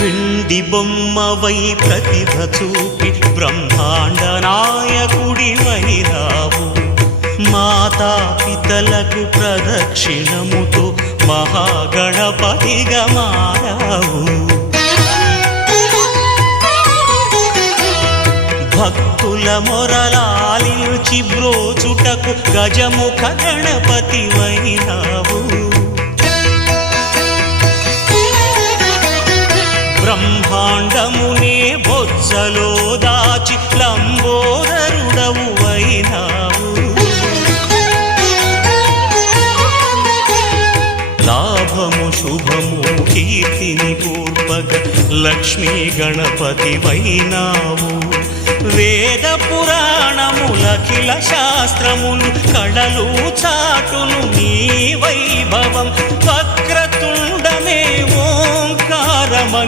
పిండి బొమ్మవై ప్రతిభ చూపి బ్రహ్మాండ నాయకుడివైనావు. మాతా పితలకు ప్రదక్షిణముతో మహాగణపతిగా మారావు. భక్తుల మొరలాలించి బ్రోచుటకు గజముఖ గణపతివైనావు. బ్రహ్మాండమునే బొజ్జలో దాచి లంబోదరుడవు అయినావు. లాభము శుభము కీర్తిని పూర్వక లక్ష్మీ గణపతివైనావు. వేద పురాణములఖిల శాస్త్రములు కళలు చాటును నీ వైభవం. వక్రతుండమే ఓంకారమని